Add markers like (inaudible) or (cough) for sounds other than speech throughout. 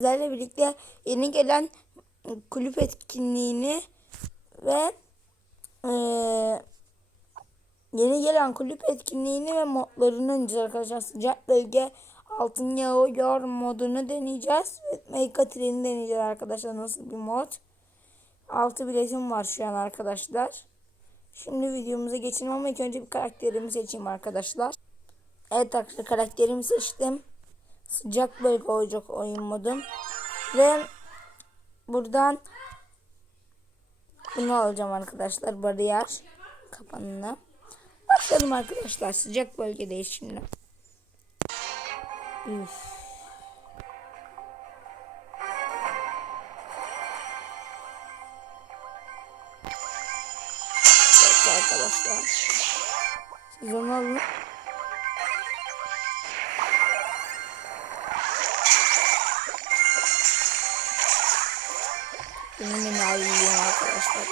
sizlerle birlikte yeni gelen kulüp etkinliğini ve eee, yeni gelen kulüp etkinliğini ve modlarını oynayacağız arkadaşlar. Sıcak bölge altın yağıyor modunu deneyeceğiz. Meika treni deneyeceğiz arkadaşlar. Nasıl bir mod? 6 biletim var şu an arkadaşlar. Şimdi videomuza geçelim ama ilk önce bir karakterimi seçeyim arkadaşlar. Evet arkadaşlar karakterimi seçtim. Sıcak bölge olacak oyun modum. Ve buradan bunu alacağım arkadaşlar. Bariyer kapanını. Başlayalım arkadaşlar. Sıcak bölgedeyiz şimdi. Üf. Arkadaşlar. Siz onu alın. Ayrılıyor arkadaşlar.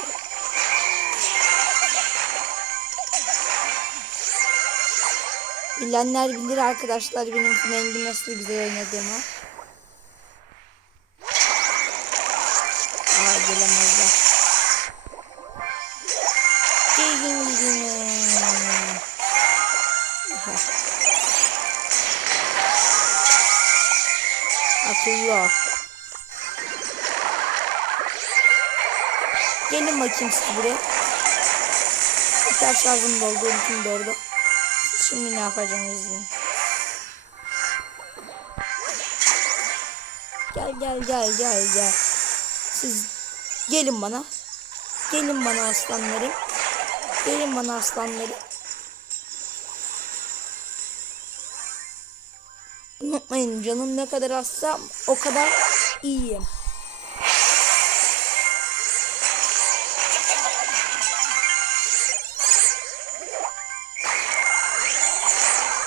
Bilenler bilir arkadaşlar benim Fneng'i nasıl güzel oynadığımı. Aa gelemezler. Gelin gelin. Akıllı. Gelin bakayım siz buraya. Yeter şarjım doldu, ultim doldu. Şimdi ne yapacağım izleyin. Gel gel gel gel gel. Siz gelin bana. Gelin bana aslanlarım. Gelin bana aslanlarım. Unutmayın canım ne kadar azsa o kadar iyiyim.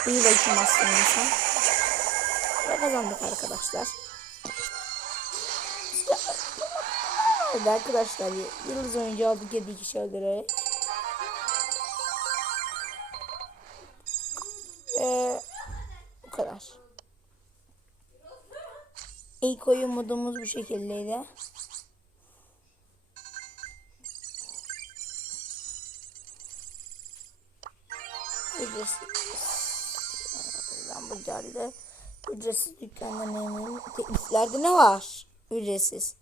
İyi bakayım aslında insan. Ve kazandık arkadaşlar. Evet arkadaşlar yıldız oyuncu aldık 7 kişi öldürerek. Ve bu kadar. İlk oyun modumuz bu şekildeydi. Hamburgerli ücretsiz dükkandan eminim. Tekliflerde ne var? Ücretsiz.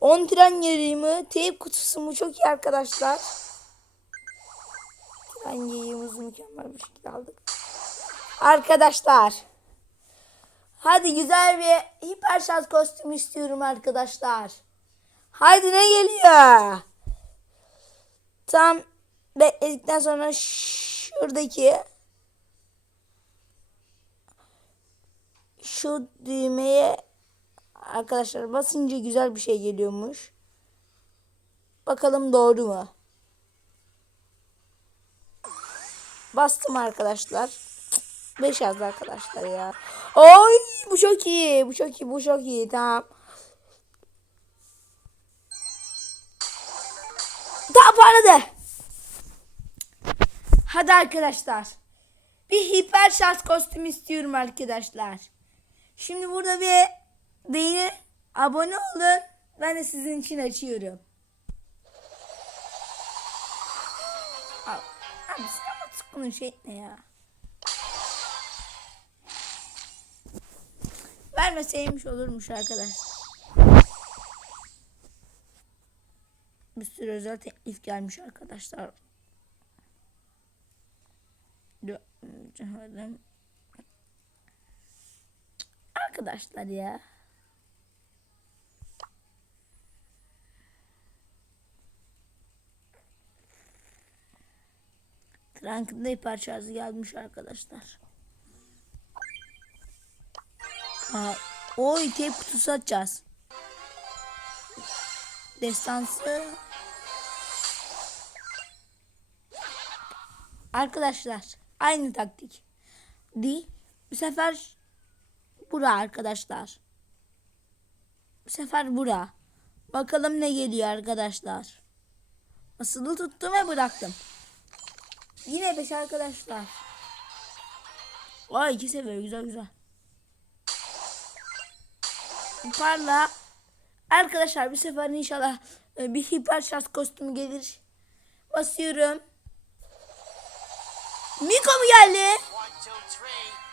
10 tren yarımı teyp kutusu mu çok iyi arkadaşlar. Tren yayımızı mükemmel bir şekilde aldık. Arkadaşlar. Hadi güzel bir hiper şans kostümü istiyorum arkadaşlar. Haydi ne geliyor? Tam bekledikten sonra şuradaki şu düğmeye arkadaşlar basınca güzel bir şey geliyormuş. Bakalım doğru mu? Bastım arkadaşlar. 5 yazdı arkadaşlar ya. Oy bu çok iyi. Bu çok iyi. Bu çok iyi. Tamam. Tamam parladı. Hadi arkadaşlar. Bir hiper şans kostüm istiyorum arkadaşlar. Şimdi burada bir beğeni, abone olun. Ben de sizin için açıyorum. Abi, abi sen bunun şey ne ya? Vermeseymiş olurmuş arkadaş. Bir sürü özel teklif gelmiş arkadaşlar. Canım. Arkadaşlar ya. Trank'ın hiper şarjı gelmiş arkadaşlar. Aa, oy teyp kutusu açacağız. Destansı. Arkadaşlar aynı taktik. Di. Bu sefer bura arkadaşlar. Bu sefer bura. Bakalım ne geliyor arkadaşlar. Asılı tuttum ve bıraktım. Yine beş arkadaşlar. Vay iki seviye güzel güzel. Parla. Arkadaşlar bir sefer inşallah e, bir hiper şarj kostümü gelir. Basıyorum. Miko mu geldi? One, two.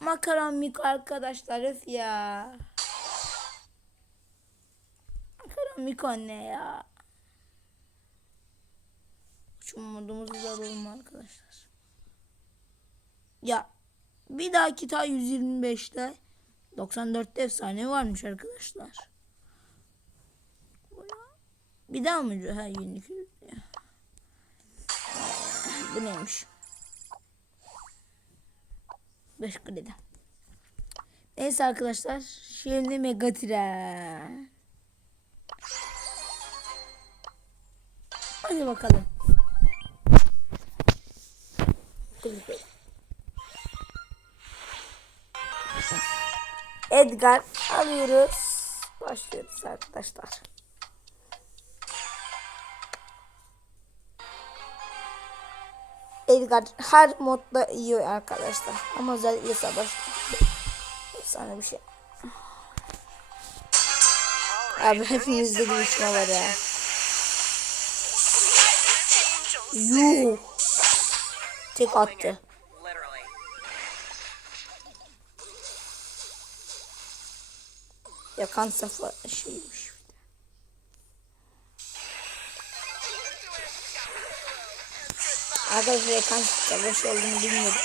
Makaron Miko arkadaşlar öf ya. Makaron Miko ne ya? Şu modumuzu da alalım arkadaşlar. Ya bir dahaki ta 125'te 94'te efsane varmış arkadaşlar. Bir daha mı? Ha günlük. Bu neymiş? 5 kredi. Neyse arkadaşlar. Şimdi mega tren. Hadi bakalım. Edgar alıyoruz. Başlıyoruz arkadaşlar. Edgar her modda iyi arkadaşlar. Ama özellikle savaş efsane bir şey. Abi hepimizde bir uçma var ya. Yuh. Tek attı. Yakan safa şeymiş. Arkadaşlar yakan savaş olduğunu bilmiyordum.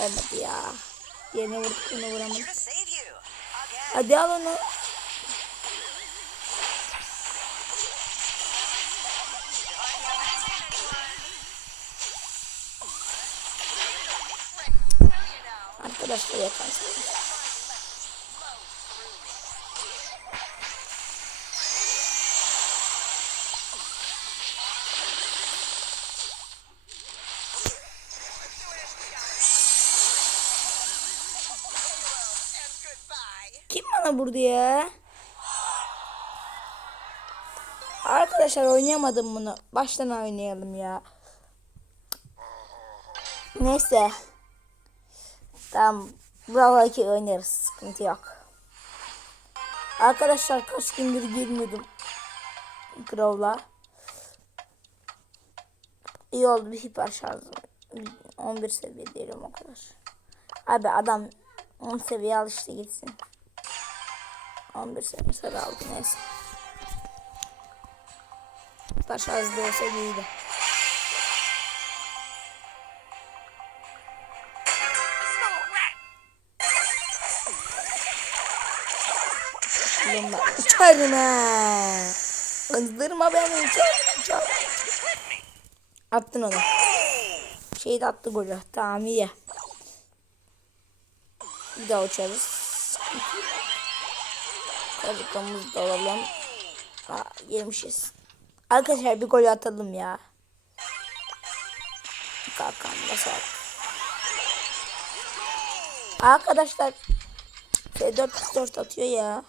Evet ya. Yerine vurduk yine vuramadık. Save you. Again. Hadi al onu. Arkadaşlar yakan bana vurdu ya? Arkadaşlar oynayamadım bunu. Baştan oynayalım ya. Neyse. Tamam. Brawl'daki oynarız. Sıkıntı yok. Arkadaşlar kaç gündür girmiyordum. Brawl'a. İyi oldu bir hiper şarjım. 11 seviye diyelim o kadar. Abi adam 10 seviye alıştı gitsin. 11 seviye sarı aldı neyse. Hiper şarjlı olsa iyiydi. Ulan bak uçarım ha. Öldürme beni uçarım uçarım. Attın onu. Şeyi de attı golü. Tamam iyi. Bir daha uçarız. Karikamızı da alalım. Aa, yemişiz. Arkadaşlar bir gol atalım ya. Kakan basak. Arkadaşlar F4 4 atıyor ya.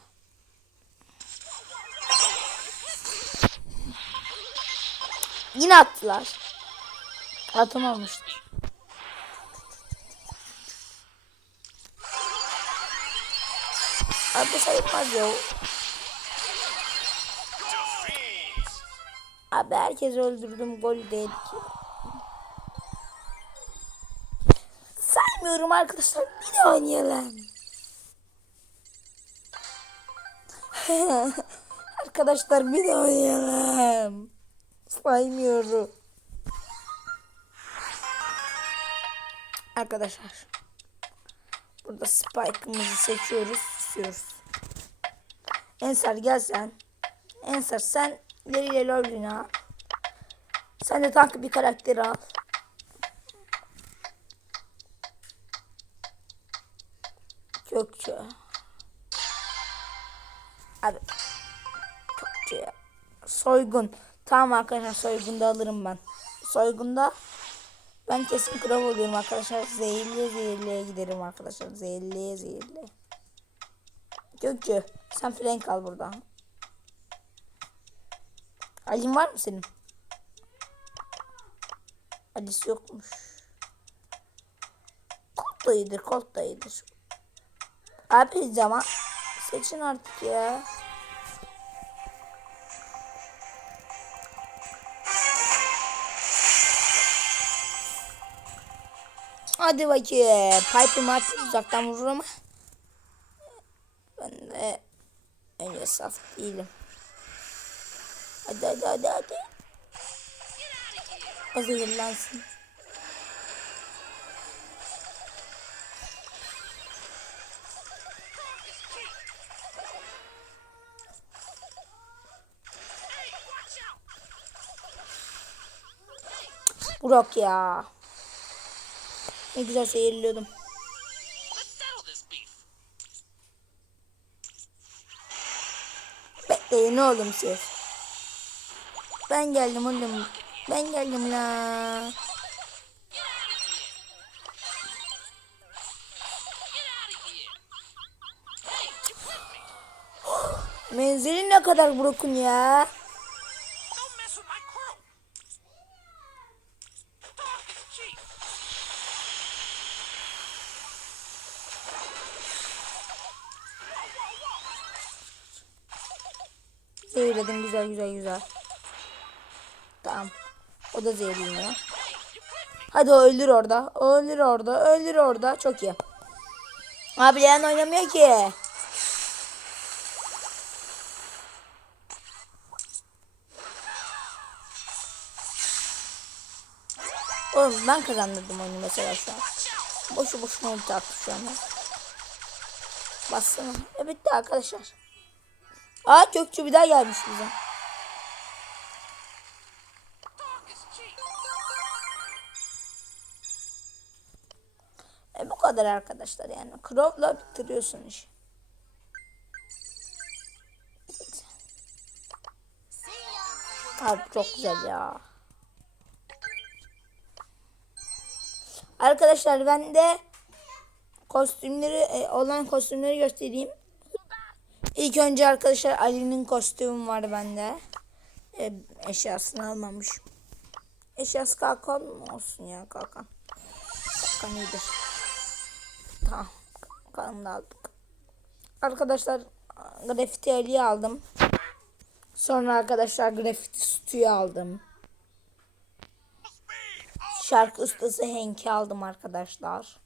Yine attılar. Atamamışlar. Abi sayılmaz ya. Abi herkes öldürdüm gol değil ki. Saymıyorum arkadaşlar. Bir de oynayalım. (laughs) arkadaşlar bir de oynayalım. Saymıyorum. Arkadaşlar. Burada spike'ımızı seçiyoruz. Susuyoruz. Ensar gel sen. Ensar sen ileriyle lolini al. Sen de tank bir karakteri al. Gökçe. Abi. Gökçe. Soygun. Tamam arkadaşlar soygunda alırım ben. Soygunda ben kesin kral oluyorum arkadaşlar. Zehirli zehirliye giderim arkadaşlar. Zehirliye zehirli. Gökçe sen flank al buradan. Halin var mı senin? Acısı yokmuş. Colt da iyidir. Colt da iyidir. Abi zaman seçin artık ya. Hadi bakayım. Piper Martin uzaktan vurur ama. Ben de öyle saf değilim. Hadi hadi hadi hadi. O zehirlensin. Burak ya. Ne güzel seyirliyordum. Bekleyin oğlum siz. Ben geldim oğlum. Ben geldim la. (gasps) Menzili ne kadar Brock'un ya? Zehirledim güzel güzel güzel. Tamam. O da zehirleniyor. Hadi o ölür orada. O ölür orada. Ölür orada. Çok iyi. Abi Leon oynamıyor ki. Oğlum ben kazandırdım oyunu mesela şu an. Boşu boşuna ulti attı şu an. Bassana. E bitti arkadaşlar. Aa Gökçe bir daha gelmiş bize. E bu kadar arkadaşlar yani. Crow'la bitiriyorsun işi. Abi çok güzel ya. Arkadaşlar ben de kostümleri e, olan kostümleri göstereyim. İlk önce arkadaşlar Ali'nin kostümü var bende. E, eşyasını almamış. Eşyası kalkan mı olsun ya kalkan. Kalkan iyidir. Tamam. Kalkanı da aldık. Arkadaşlar grafiti Ali'yi aldım. Sonra arkadaşlar grafiti Stu'yu aldım. Şarkı ustası Henk'i aldım arkadaşlar.